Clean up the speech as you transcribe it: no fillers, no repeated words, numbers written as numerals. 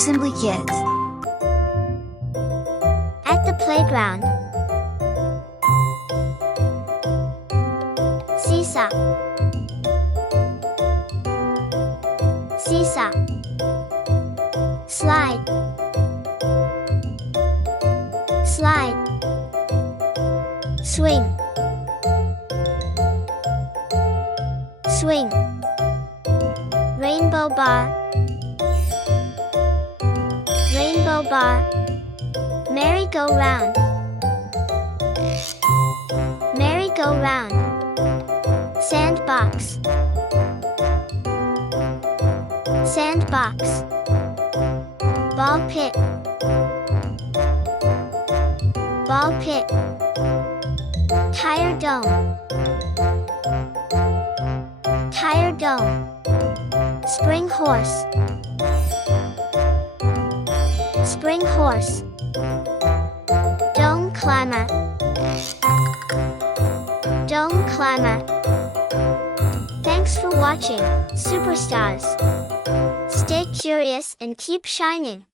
Simply Kids. At the playground. Seesaw. Seesaw. Slide. Slide. Swing. Swing. Rainbow bar. Rainbow bar. Merry-go-round. Merry-go-round. Sandbox. Sandbox. Ball pit. Ball pit. Tire dome. Tire dome. Spring horse. Spring horse. Dome climber. Dome climber. Thanks for watching, superstars. Stay curious and keep shining.